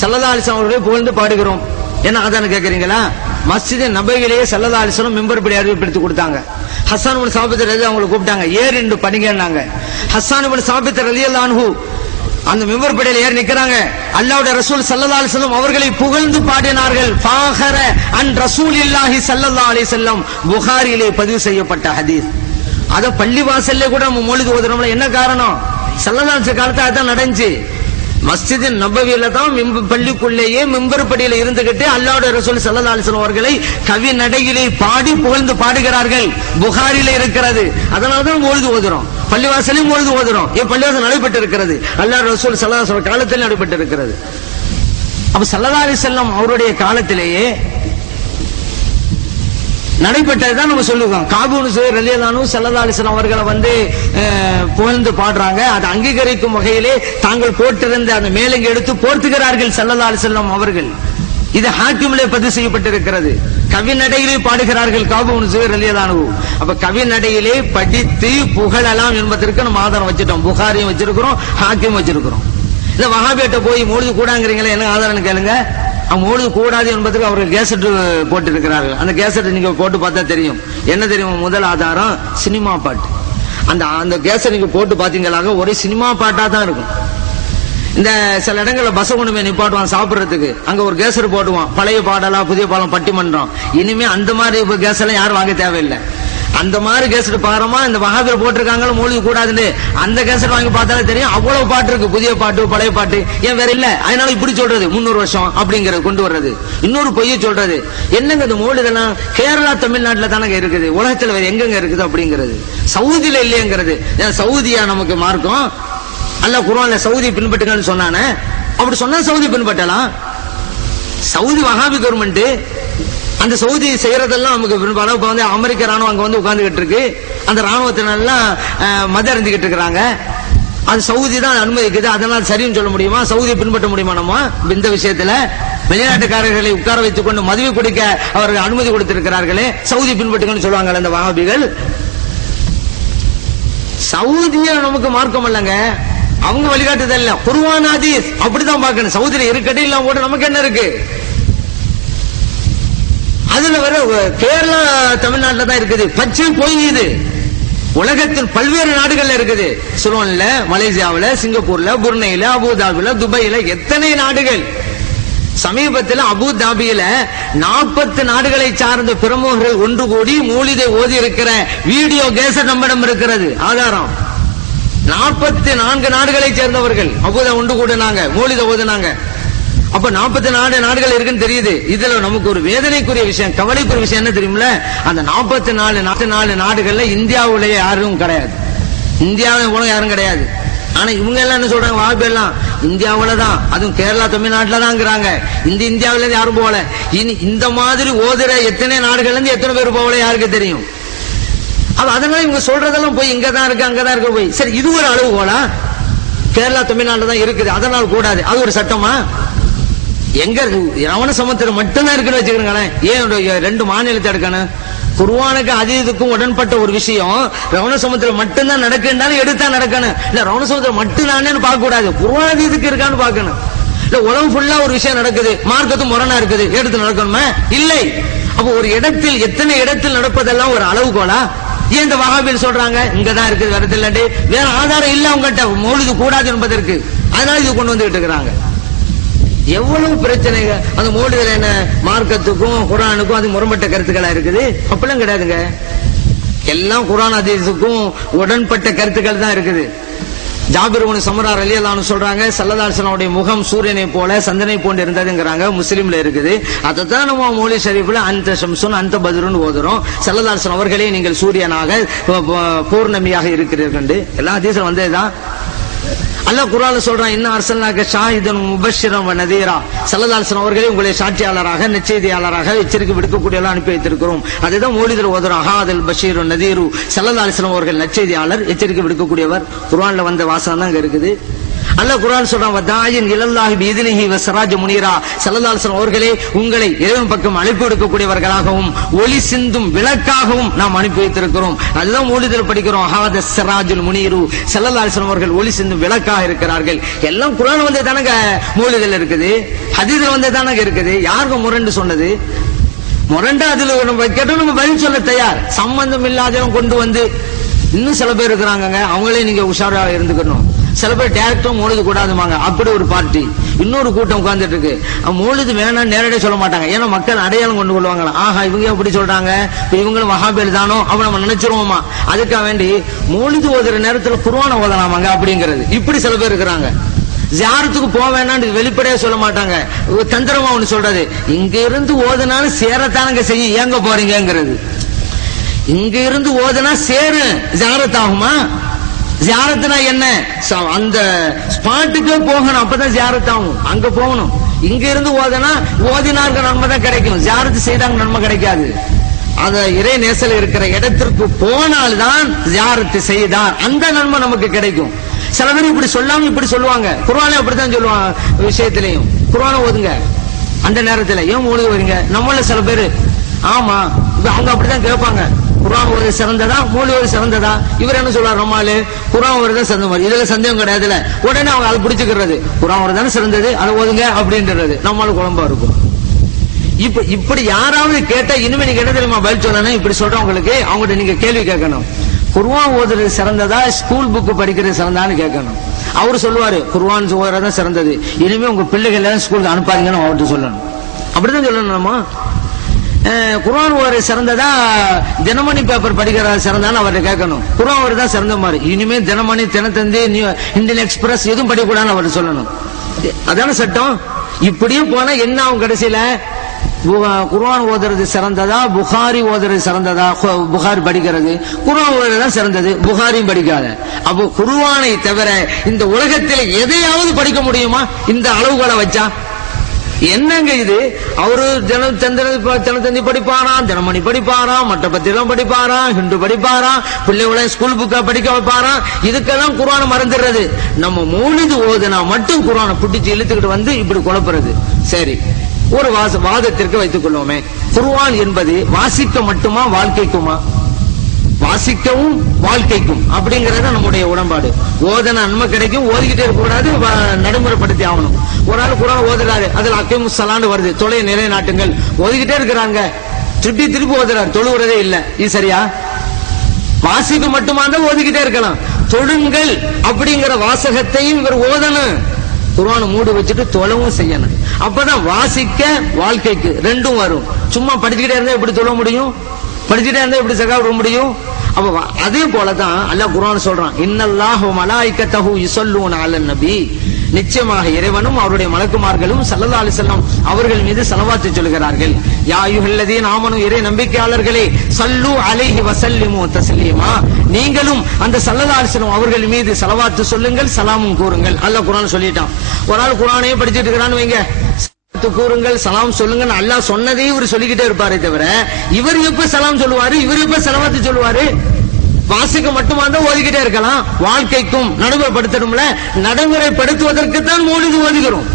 சல்லல்லா அலிஸ்லாம் அவர்களை புகழ்ந்து பாடுகிறோம். என்ன அதான கேட்கறீங்களா? மஸ்ஜித் நபையிலேயே சல்லல்லா அலிஸ்லாம் மெம்பர் படி அறிவிப்படுத்தி கொடுத்தாங்க. ஹஸ்ஸான் இப்னு சாபித் ரலி அவங்களை கூப்பிட்டாங்க. ஏர் என்று படிங்கன்னாங்க. ஹஸ்ஸான் இப்னு சாபித் அனுகு அந்த மெம்பர் படையில் ஏறி நிக்கிறாங்க. அல்லாவுடைய ரசூல் ஸல்லல்லாஹு செல்லும் அவர்களை புகழ்ந்து பாடினார்கள். பாகர அன் ரசூலில்லாஹி ஸல்லல்லாஹு அலைஹி செல்லம் புகாரியிலே பதிவு செய்யப்பட்ட ஹதீஸ். அத பள்ளி வாசல்ல கூட நம்ம மொழிது ஓதுறோம்ல என்ன காரணம்? ஸல்லல்லாஹு காலத்தை அதான் நடந்துச்சு. மஸ்ஜித் நபவியில தான் பள்ளிக்குள்ளேயே மிம்பருப்படியில் இருந்துகிட்டு அல்லாவுடைய ரசூல் ஸல்லல்லாஹு அவர்களை கவி நடையிலே பாடி புகழ்ந்து பாடுகிறார்கள். புகாரில இருக்கிறது. அதனால தான் ஓதுறோம். பள்ளிவாசலையும் பொழுது ஓதுறோம். ஏன் பள்ளிவாசல் நடைபெற்று இருக்கிறது அல்லாஹ் ரசூல் ஸல்லல்லாஹு காலத்தில் நடைபெற்று இருக்கிறது அப்ப ஸல்லல்லாஹு செல்லம் அவருடைய காலத்திலேயே நடைபெற்றதுதான் நம்ம சொல்லுவோம். காபூனுசு சுயர் ரலியலானு சல்லா அவர்களை வந்து புகழ்ந்து பாடுறாங்க. அதை அங்கீகரிக்கும் வகையிலே தாங்கள் போட்டிருந்த அந்த மேலங்க எடுத்து போர்த்துகிறார்கள் சல்லல்லா அவர்கள். இது ஹாக்கிமிலே பதிவு செய்யப்பட்டிருக்கிறது. கவி நடையிலே பாடுகிறார்கள் காபூனுசு ரலியலானு அப்ப கவி நடையிலே படித்து புகழலாம் என்பதற்கு நம்ம ஆதாரம் வச்சுட்டோம். புகாரியும் வச்சிருக்கிறோம் ஹாக்கியும் வச்சிருக்கிறோம். இந்த வஹாபியிட்ட போய் மூழ்கி கூடாங்கிறீங்களே என்ன ஆதாரம் கேளுங்க. அவங்க கூடாது என்பதற்கு அவர்கள் கேசட் போட்டு இருக்கிறார்கள் அந்த கேசட் நீங்க போட்டு பார்த்தா தெரியும். என்ன தெரியும்? முதல் ஆதாரம் சினிமா பாட்டு. அந்த அந்த கேசட் நீங்க போட்டு பாத்தீங்களாக ஒரே சினிமா பாட்டா தான் இருக்கும். இந்த சில இடங்களில் பஸ் கொண்டு போய் நிப்பாட்டுவான் சாப்பிட்றதுக்கு. அங்க ஒரு கேசட் போட்டுவான். பழைய பாடலா புதிய பாலம் பட்டிமன்றம். இனிமே அந்த மாதிரி கேஸ் எல்லாம் யாரும் வாங்க தேவையில்லை. அந்த மாதிரி கேசட் பாரமா இந்த மகாபீர் போட்டிருக்காங்களோ மூழ்கி கூடாதுன்னு. அந்த கேசட் வாங்கி பார்த்தாலே தெரியும். அவ்வளவு பாட்டு இருக்கு. புதிய பாட்டு பழைய பாட்டு. ஏன் வேற இல்ல? அதனால இப்படி சொல்றது. முன்னூறு வருஷம் அப்படிங்கறது கொண்டு வர்றது. இன்னொரு பொய்ய சொல்றது. என்னங்க இந்த மோடு இதெல்லாம்? கேரளா தமிழ்நாட்டுல தானங்க இருக்குது. உலகத்துல வேற எங்கெங்க இருக்குது அப்படிங்கிறது. சவுதியில இல்லையங்கிறது. ஏன் சவுதியா நமக்கு மார்க்கம். அல்ல குர்ஆன்ல சவுதி பின்பற்றுங்கன்னு சொன்னானே. அப்படி சொன்னா சவுதி பின்பற்றலாம். சவுதி வஹாபி கவர்மெண்ட் அந்த சவுதி செய்யறதெல்லாம் நமக்கு விரும்பாலும் இப்ப வந்து அமெரிக்க ராணுவம் அங்க வந்து உட்கார்ந்துகிட்டு இருக்கு. அந்த ராணுவத்தினெல்லாம் மத அறிஞ்சுக்கிட்டு இருக்கிறாங்க. அது சவுதி தான் அனுமதிக்குது. அதனால சரின்னு சொல்ல முடியுமா? சவுதியை பின்பற்ற முடியுமா நம்ம? இந்த விஷயத்துல வெளிநாட்டுக்காரர்களை உட்கார வைத்துக் கொண்டு மதுவை குடிக்க அவர்கள் அனுமதி கொடுத்திருக்கிறார்களே. சவுதி பின்பற்றுங்கன்னு சொல்லுவாங்க அந்த வாபிகள் சவுதிய நமக்கு மார்க்கம் இல்லைங்க. அவங்க வழிகாட்டுதல் இல்ல. குருவான் ஆதீஸ் அப்படிதான் பார்க்கணும். சவுதியில இருக்கட்டும் இல்லாம கூட நமக்கு என்ன இருக்கு? அதுல வர கேரளா தமிழ்நாட்டில் தான் இருக்குது. பச்சை பொய் இது. உலகத்தின் பல்வேறு நாடுகள்ல இருக்குது. சுலோன்ல மலேசியாவில் சிங்கப்பூர்ல புர்னையில அபுதாபில துபாயில எத்தனை நாடுகள்? சமீபத்தில் அபுதாபியில நாற்பத்து நாடுகளை சார்ந்த பிரமுகர்கள் ஒன்று கூடி மூலிதை ஓதி இருக்கிற வீடியோ கேச நம்மிடம் இருக்கிறது. ஆதாரம். நாற்பத்தி நான்கு நாடுகளை சேர்ந்தவர்கள். அபுதா ஒன்று கூடினாங்க மூலிதை ஓதுனாங்க. அப்ப நாற்பத்தி நாலு நாடுகள் இருக்குன்னு தெரியுது. இதுல நமக்கு ஒரு வேதனைக்குரிய விஷயம் கவலைக்குரிய விஷயம் என்ன தெரியுமில அந்த நாற்பத்தி நாலு நாற்பத்தி நாலு நாடுகள்ல இந்தியாவுலயே யாரும் கிடையாது. இந்தியாவில போல யாரும் கிடையாது. ஆனா இவங்க எல்லாம் என்ன சொல்றாங்க? வாய்ப்பு எல்லாம் இந்தியாவில தான். அதுவும் கேரளா தமிழ்நாட்டில தான்ங்கிறாங்க இந்த இந்தியாவில இருந்து யாரும் போகல. இனி இந்த மாதிரி ஓதுற எத்தனை நாடுகள்ல இருந்து எத்தனை பேர் போகல யாருக்கு தெரியும்? அப்ப அதனால இவங்க சொல்றதெல்லாம் போய் இங்க தான் இருக்கு அங்கதான் இருக்கு போய். சரி இது ஒரு அளவு போலா கேரளா தமிழ்நாட்டில் தான் இருக்குது. அதனால் கூடாது. அது ஒரு சட்டமா? எங்க ரவண சமத்தில் மட்டும்தான் இருக்குன்னு வச்சுக்கிறீங்களேன் ஏன் ரெண்டு மாநிலத்தை எடுக்கணும்? குருவானுக்கு அதீதுக்கும் உடன்பட்ட ஒரு விஷயம் ரவண சமத்தில் மட்டும்தான் நடக்குன்னாலும் எடுத்தா நடக்கணும். இல்ல ரவண சமுத்திரம் மட்டும்தானேன்னு பார்க்க கூடாது குர்ஆன் அதீதுக்கு இருக்கான்னு பார்க்கணும். இல்ல உலகம் ஃபுல்லா ஒரு விஷயம் நடக்குது. மார்க்கத்தும் முரணா இருக்குது. எடுத்து நடக்கணுமா? இல்லை. அப்போ ஒரு இடத்தில் எத்தனை இடத்தில் நடப்பதெல்லாம் ஒரு அளவுகோலா? ஏன் இந்த வகாபில் சொல்றாங்க? இங்கதான் இருக்குது வேற இடத்துல வேற ஆதாரம் இல்ல அவங்ககிட்ட மொழுது கூடாது என்பதற்கு. அதனால இது கொண்டு வந்துகிட்டு இருக்கிறாங்க. எவ்வளவு பிரச்சனைகள்? அந்த மோடிகள் என்ன மார்க்கத்துக்கும் குரானுக்கும் அது முரண்பட்ட கருத்துக்களா இருக்குது? அப்பெல்லாம் கிடையாதுங்க. எல்லாம் குரான் அதிசுக்கும் உடன்பட்ட கருத்துக்கள் தான் இருக்குது. ஜாபிர் உன் சமரார் அலியலான்னு சொல்றாங்க சல்லதாசனுடைய முகம் சூரியனை போல சந்தனை போன்று இருந்ததுங்கிறாங்க முஸ்லீம்ல இருக்குது. அதை தான் நம்ம மௌலி ஷரீஃப்ல அந்த ஷம்சுன் அந்த பத்ருன்னு ஓதுறோம். சல்லதாசன் அவர்களே நீங்கள் சூரியனாக பூர்ணமியாக பௌர்ணமியாக இருக்கிறீர்கள். எல்லா அதீசம் வந்ததுதான். அல்லாஹ் குரால சொல்றான் என்ன அரசல்னாக்க ஷாஹிதன் முபஷிரம் நதீரா. சல்லதாசன் அவர்களே உங்களை சாட்சியாளராக நெச்செய்தியாளராக எச்சரிக்கை விடுக்கக்கூடியவர்கள் அனுப்பி வைத்திருக்கிறோம். அதுதான் மோலிதர் ஓதர் அஹாதல் பஷீரு நதீரு. சல்லதாசன் அவர்கள் நச்செய்தியாளர் எச்சரிக்கை விடுக்கக்கூடியவர் குரான்ல வந்த வாசனம் தான் அங்க இருக்குது. அல்லாஹ் குரான் சொல்றான் வதாயின் இலல்லாஹி பீதினிஹி வஸராஜ முனீரா. சல்லல்லாஹு அலைஹி அவர்களே உங்களை இறைவன் பக்கம் அழைப்பு எடுக்கக்கூடியவர்களாகவும் ஒளி சிந்தும் விளக்காகவும் நாம் அனுப்பி வைத்திருக்கிறோம். அதுதான் மூலிதல் படிக்கிறோம் ஹாத சிராஜுல் முனீரு. சல்லல்லாஹு அலைஹி அவர்கள் ஒளி சிந்தும் விளக்காக இருக்கிறார்கள். எல்லாம் குரான் வந்து தானங்க மூலிதல் இருக்குது. ஹதீஸ்ல வந்து தானங்க இருக்குது. யாருக்கு முரண்டு சொன்னது? முரண்டா அதுல நம்ம கேட்டோம் நம்ம பதில் சொல்ல தயார். சம்பந்தம் இல்லாதவன் கொண்டு வந்து இன்னும் சில பேர் இருக்கிறாங்கங்க. அவங்களே நீங்க உஷாரா இருந்துக்கணும். சில பேர் டேரக்டும் மூழுது கூடாதுமாங்க அப்படி ஒரு பார்ட்டி இன்னொரு கூட்டம் உட்கார்ந்துட்டு இருக்கு மூழுது வேணாம் நேரடியாக சொல்ல மாட்டாங்க. ஏன்னா மக்கள் அடையாளம் கொண்டு கொள்வாங்களா? ஆஹா இவங்க எப்படி சொல்றாங்க? இப்போ இவங்களும் வஹாபேல் தானோ? அப்ப நம்ம நினைச்சிருவோமா? அதுக்காக வேண்டி மூழுது ஓதுற நேரத்தில் குருவான ஓதலாமாங்க அப்படிங்கிறது. இப்படி சில பேர் இருக்கிறாங்க. ஜியாரத்துக்கு போக வெளிப்படையா சொல்ல மாட்டாங்க. தந்திரமா ஒண்ணு சொல்றது. இங்க இருந்து ஓதுனாலும் சேரத்தானுங்க செய்யும் ஏங்க போறீங்கிறது இங்க இருந்து ஓதுனா சேரும் ஜியாரத் ஆகுமா? ஜியாரத்துனா என்ன? அந்த ஸ்பாட்டுக்கே போகணும் அப்பதான் ஜியாரத் ஆகும். அங்க போகணும். இங்க இருந்து ஓதுனா ஓதினார்க நன்மை தான் கிடைக்கும். ஜியாரத்து செய்தாங்க நன்மை கிடைக்காது. அந்த இறை நேசல் இருக்கிற இடத்திற்கு போனால்தான் ஜியாரத்து செய்தார் அந்த நன்மை நமக்கு கிடைக்கும். சில பேர் இப்படி சொல்லாம இப்படி சொல்லுவாங்க. குர்ஆனே அப்படித்தான் சொல்லுவாங்க விஷயத்திலையும். குர்ஆனை ஓதுங்க. அந்த நேரத்துல ஏன் மூழ்கி வரீங்க நம்மள சில பேர் ஆமா அவங்க அப்படித்தான் கேட்பாங்க. குரான் ஓது சிறந்ததா? மூலி ஓது சிறந்ததா? இவர் என்ன சொல்றாரு நம்மாலு குரான் ஓது தான் சிறந்த மாதிரி. இதுல சந்தேகம் கிடையாதுல உடனே அவங்க அதை பிடிச்சுக்கிறது. குரான் ஓது தானே சிறந்தது? அதை ஓதுங்க அப்படின்றது. நம்மளால குழம்பா இருக்கும். இப்ப இப்படி யாராவது கேட்டா இனிமே நீங்க என்ன தெரியுமா பதில் சொல்லணும்? இப்படி சொல்றவங்களுக்கு அவங்ககிட்ட நீங்க கேள்வி கேட்கணும். குருவான் ஓதுறது சிறந்ததா? ஸ்கூல் புக் படிக்கிறது சிறந்தான்னு கேட்கணும். அவர் சொல்லுவாரு குருவான் ஓதுறது சிறந்தது. இனிமே உங்க பிள்ளைகள் எல்லாம் ஸ்கூலுக்கு அனுப்பாதீங்கன்னு அவர்கிட்ட சொல்லணும். அப்படிதான் சொல்லணும் நம்ம. குரான் ஒரு சிறந்ததா தினமணி பேப்பர் படிக்கிற சிறந்தான்னு அவர்கிட்ட கேட்கணும். குரான் ஒரு தான் சிறந்த மாதிரி. இனிமே Dinamani Dinathanthi New Indian Express எதுவும் படிக்கக்கூடாதுன்னு அவர் சொல்லணும். அதான சட்டம்? இப்படியும் போனா என்ன ஆகும் கடைசியில? குர்ஆன் ஓதுறது சிறந்ததா புகாரி ஓதுறது சிறந்ததா? புகாரி படிக்கிறது. குர்ஆன் ஓதுறது தான் சிறந்தது. புகாரியும் படிக்காத. அப்போ குர்ஆனை தவிர இந்த உலகத்தில் எதையாவது படிக்க முடியுமா? இந்த அளவுகளை வச்சா என்னங்க இது? அவரு தினம் தந்திர தினத்தந்தி படிப்பாராம் தினமணி படிப்பாராம் மற்ற பத்திரம் படிப்பாராம் ஹிண்டு படிப்பாராம் பிள்ளைகளை ஸ்கூல் புக்கா படிக்க வைப்பாராம் இதுக்கெல்லாம் குர்ஆனை மறந்துடுறது. நம்ம மூலிது ஓதுனா மட்டும் குரானை பிடிச்சு இழுத்துக்கிட்டு வந்து இப்படி குழப்புறது. சரி. ஒரு வாச வாதத்திற்கு வைத்துக் கொள்வோமே. குருவான் என்பது வாசிக்க மட்டுமா வாழ்க்கைக்குமா? வாசிக்கவும் வாழ்க்கைக்கும். அப்படிங்கறது நம்முடைய உடன்பாடு. ஓதன நன்மை கிடைக்கும் ஓதிக்கிட்டே இருக்கக்கூடாது வ- நடைமுறைப்படுத்தி ஆகணும். ஒரு ஆள் குரான் ஓதுறாரு அதுல அக்கைமு சலான்னு வருது தொலை நிலைநாட்டுங்கள். ஓதிக்கிட்டே இருக்கிறாங்க. திருப்பி திருப்பி ஓதுறாரு தொழுவுறதே இல்ல. இது சரியா? வாசிப்பு மட்டுமா இருந்தால் ஓதிக்கிட்டே இருக்கலாம். தொழுங்கள் அப்படிங்கிற வாசகத்தையும் இவர் ஓதணும். குர்ஆனை மூடி வச்சுட்டு தொழவும் செய்யணும். அப்பதான் வாசிக்க வாழ்க்கைக்கு ரெண்டும் வரும். சும்மா படிச்சுக்கிட்டே இருந்தா எப்படி தொழ முடியும்? படிச்சுட்டே இருந்தா எப்படி சகாவிட முடியும்? அப்ப அதே போலதான் அல்லாஹ் குரான் சொல்றான். இன்னல்லாஹு தகு யுஸல்லூன அலன் நபி. நிச்சயமாக இறைவனும் அவருடைய மலக்குமார்களும் ஸல்லல்லாஹு அலைஹி அவர்கள் மீது ஸலவாத்து சொல்கிறார்கள். யாயுகல்லதே நாமனும் இறை நம்பிக்கையாளர்களே சல்லு அலைஹி வஸல்லிமு தசல்லிமா நீங்களும் அந்த சல்லதா அலைஹி அவர்கள் மீது ஸலவாத்து சொல்லுங்கள் சலாமும் கூறுங்கள். அல்ல குரான் சொல்லிட்டான். ஒரு ஆள் குரானே படிச்சுட்டு இருக்கிறான்னு வைங்க. கூறுங்கள் சலாம் சொல்லுங்க அல்லாஹ் சொன்னதே இவர் சொல்லிக்கிட்டே இருப்பாரே தவிர இவர் எப்ப சலாம் சொல்லுவாரு? இவர் எப்ப சலவாத்து சொல்லுவாரு? வாசிக்க மட்டுமா தான் ஓதிக்கிட்டே இருக்கலாம். வாழ்க்கைக்கும் நடைமுறைப்படுத்தணும்ல நடைமுறைப்படுத்துவதற்கு தான் மூலிது ஓதுகிறோம்.